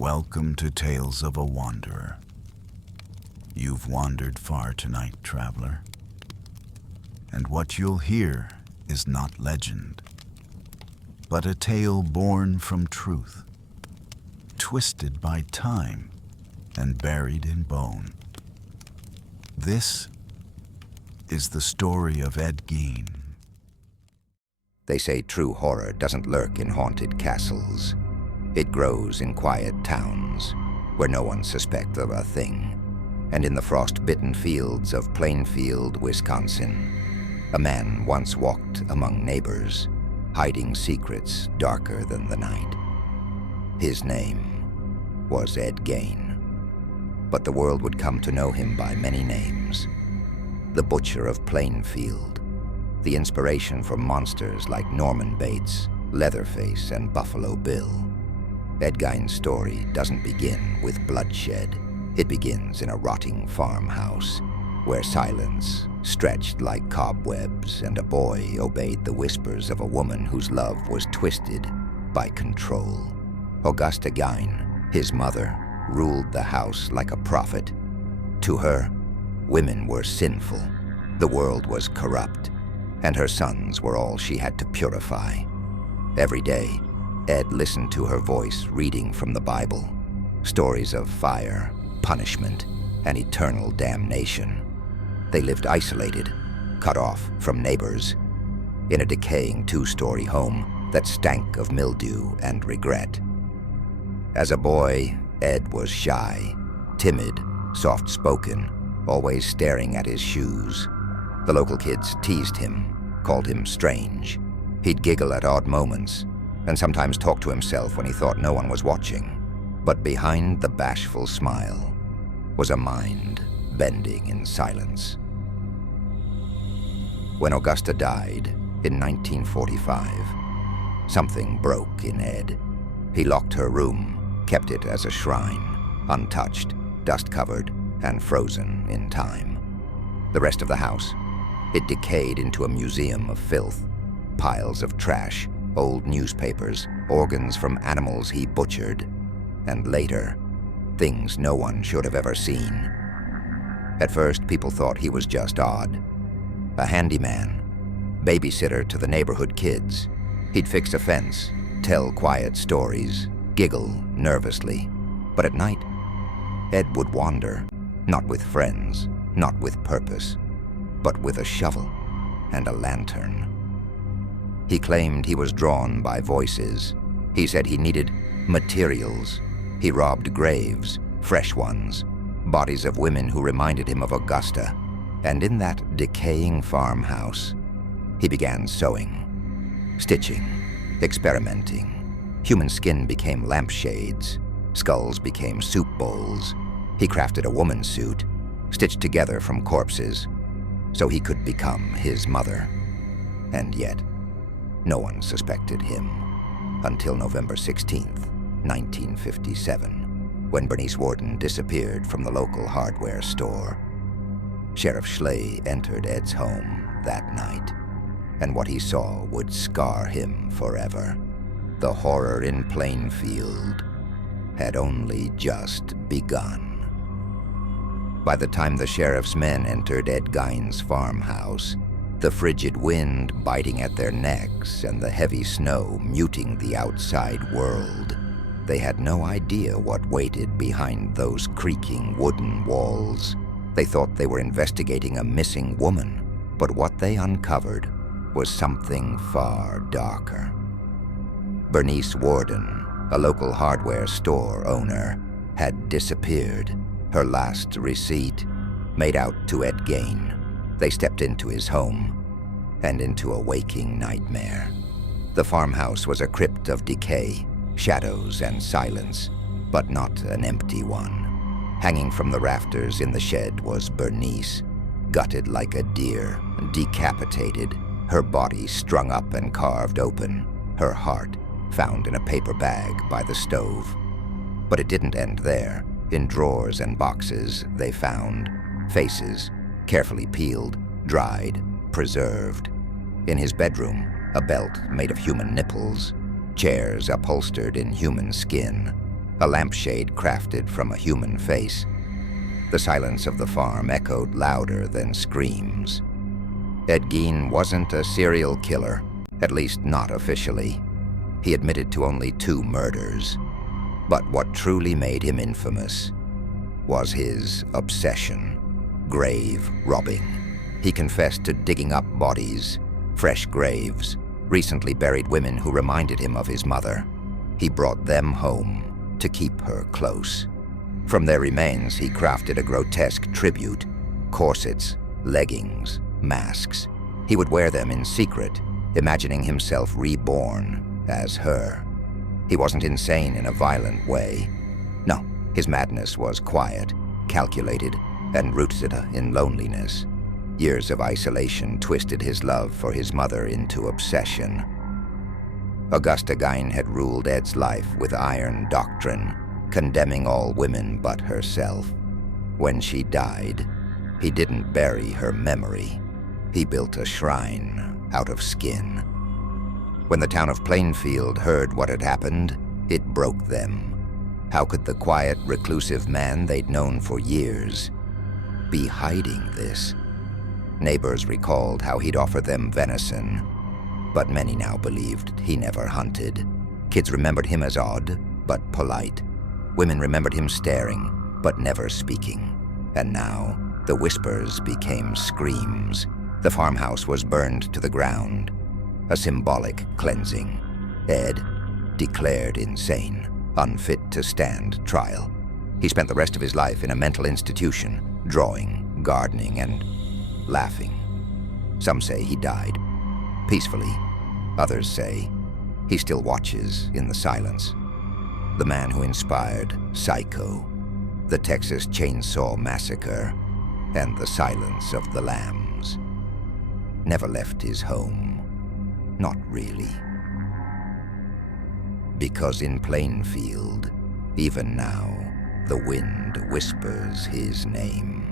Welcome to Tales of a Wanderer. You've wandered far tonight, traveler. And what you'll hear is not legend, but a tale born from truth, twisted by time and buried in bone. This is the story of Ed Gein. They say true horror doesn't lurk in haunted castles. It grows in quiet towns where no one suspects of a thing. And in the frost-bitten fields of Plainfield, Wisconsin, a man once walked among neighbors, hiding secrets darker than the night. His name was Ed Gein, but the world would come to know him by many names. The Butcher of Plainfield, the inspiration for monsters like Norman Bates, Leatherface, and Buffalo Bill. Ed Gein's story doesn't begin with bloodshed. It begins in a rotting farmhouse, where silence stretched like cobwebs and a boy obeyed the whispers of a woman whose love was twisted by control. Augusta Gein, his mother, ruled the house like a prophet. To her, women were sinful, the world was corrupt, and her sons were all she had to purify. Every day, Ed listened to her voice reading from the Bible, stories of fire, punishment, and eternal damnation. They lived isolated, cut off from neighbors, in a decaying two-story home that stank of mildew and regret. As a boy, Ed was shy, timid, soft-spoken, always staring at his shoes. The local kids teased him, called him strange. He'd giggle at odd moments, and sometimes talk to himself when he thought no one was watching. But behind the bashful smile was a mind bending in silence. When Augusta died in 1945, something broke in Ed. He locked her room, kept it as a shrine, untouched, dust-covered, and frozen in time. The rest of the house, it decayed into a museum of filth, piles of trash, old newspapers, organs from animals he butchered, and later, things no one should have ever seen. At first, people thought he was just odd. A handyman, babysitter to the neighborhood kids. He'd fix a fence, tell quiet stories, giggle nervously. But at night, Ed would wander, not with friends, not with purpose, but with a shovel and a lantern. He claimed he was drawn by voices. He said he needed materials. He robbed graves, fresh ones, bodies of women who reminded him of Augusta. And in that decaying farmhouse, he began sewing, stitching, experimenting. Human skin became lampshades. Skulls became soup bowls. He crafted a woman's suit, stitched together from corpses, so he could become his mother. And yet, no one suspected him until November 16th, 1957, when Bernice Warden disappeared from the local hardware store. Sheriff Schley entered Ed's home that night, and what he saw would scar him forever. The horror in Plainfield had only just begun. By the time the sheriff's men entered Ed Gein's farmhouse, the frigid wind biting at their necks and the heavy snow muting the outside world, they had no idea what waited behind those creaking wooden walls. They thought they were investigating a missing woman, but what they uncovered was something far darker. Bernice Warden, a local hardware store owner, had disappeared. Her last receipt made out to Ed Gein. They stepped into his home and into a waking nightmare. The farmhouse was a crypt of decay, shadows, and silence, but not an empty one. Hanging from the rafters in the shed was Bernice, gutted like a deer, decapitated, her body strung up and carved open, her heart found in a paper bag by the stove. But it didn't end there. In drawers and boxes, they found faces, carefully peeled, dried, preserved. In his bedroom, a belt made of human nipples, chairs upholstered in human skin, a lampshade crafted from a human face. The silence of the farm echoed louder than screams. Ed Gein wasn't a serial killer, at least not officially. He admitted to only 2 murders. But what truly made him infamous was his obsession, grave robbing. He confessed to digging up bodies, fresh graves, recently buried women who reminded him of his mother. He brought them home to keep her close. From their remains, he crafted a grotesque tribute: corsets, leggings, masks. He would wear them in secret, imagining himself reborn as her. He wasn't insane in a violent way. No, his madness was quiet, calculated, and rooted in loneliness. Years of isolation twisted his love for his mother into obsession. Augusta Gein had ruled Ed's life with iron doctrine, condemning all women but herself. When she died, he didn't bury her memory. He built a shrine out of skin. When the town of Plainfield heard what had happened, it broke them. How could the quiet, reclusive man they'd known for years be hiding this? Neighbors recalled how he'd offer them venison, but many now believed he never hunted. Kids remembered him as odd, but polite. Women remembered him staring, but never speaking. And now, the whispers became screams. The farmhouse was burned to the ground, a symbolic cleansing. Ed, declared insane, unfit to stand trial. He spent the rest of his life in a mental institution, drawing, gardening, and laughing. Some say he died peacefully. Others say he still watches in the silence. The man who inspired Psycho, the Texas Chainsaw Massacre, and the Silence of the Lambs, never left his home. Not really. Because in Plainfield, even now, the wind whispers his name.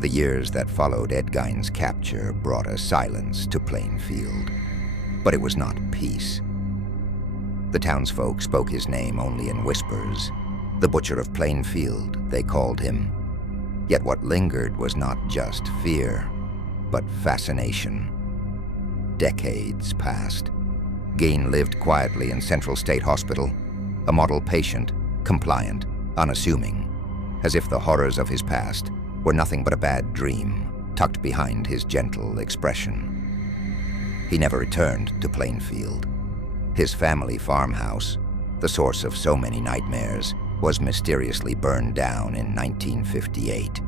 The years that followed Ed Gein's capture brought a silence to Plainfield, but it was not peace. The townsfolk spoke his name only in whispers. The Butcher of Plainfield, they called him. Yet what lingered was not just fear, but fascination. Decades passed. Gein lived quietly in Central State Hospital, a model patient, compliant, unassuming, as if the horrors of his past were nothing but a bad dream tucked behind his gentle expression. He never returned to Plainfield. His family farmhouse, the source of so many nightmares, was mysteriously burned down in 1958.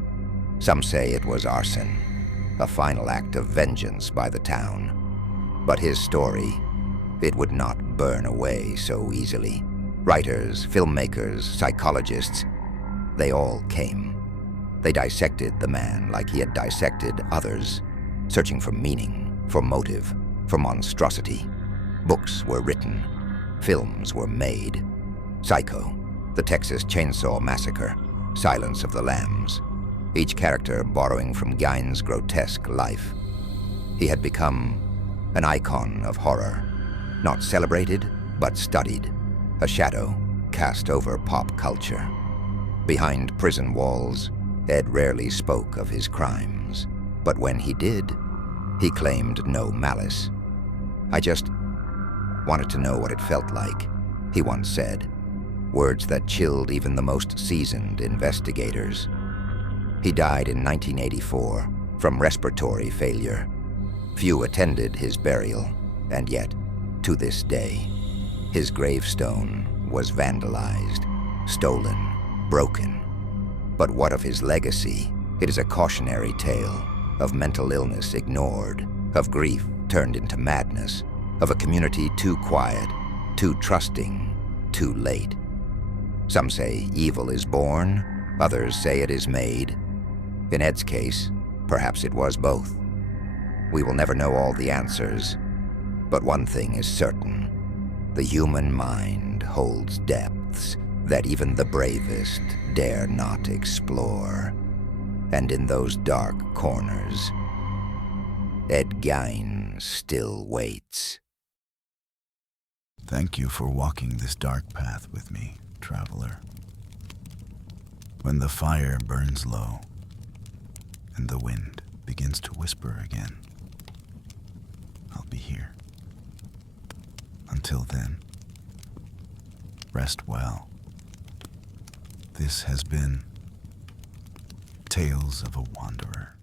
Some say it was arson, a final act of vengeance by the town. But his story, it would not burn away so easily. Writers, filmmakers, psychologists, they all came. They dissected the man like he had dissected others, searching for meaning, for motive, for monstrosity. Books were written, films were made. Psycho, the Texas Chainsaw Massacre, Silence of the Lambs, each character borrowing from Gein's grotesque life. He had become an icon of horror, not celebrated, but studied, a shadow cast over pop culture. Behind prison walls, Ed rarely spoke of his crimes, but when he did, he claimed no malice. "I just wanted to know what it felt like," he once said, words that chilled even the most seasoned investigators. He died in 1984 from respiratory failure. Few attended his burial, and yet, to this day, his gravestone was vandalized, stolen, broken. But what of his legacy? It is a cautionary tale of mental illness ignored, of grief turned into madness, of a community too quiet, too trusting, too late. Some say evil is born, others say it is made. In Ed's case, perhaps it was both. We will never know all the answers, but one thing is certain: the human mind holds depths that even the bravest dare not explore. And in those dark corners, Ed Gein still waits. Thank you for walking this dark path with me. traveler. When the fire burns low and the wind begins to whisper again, I'll be here. Until then, rest well. This has been Tales of a Wanderer.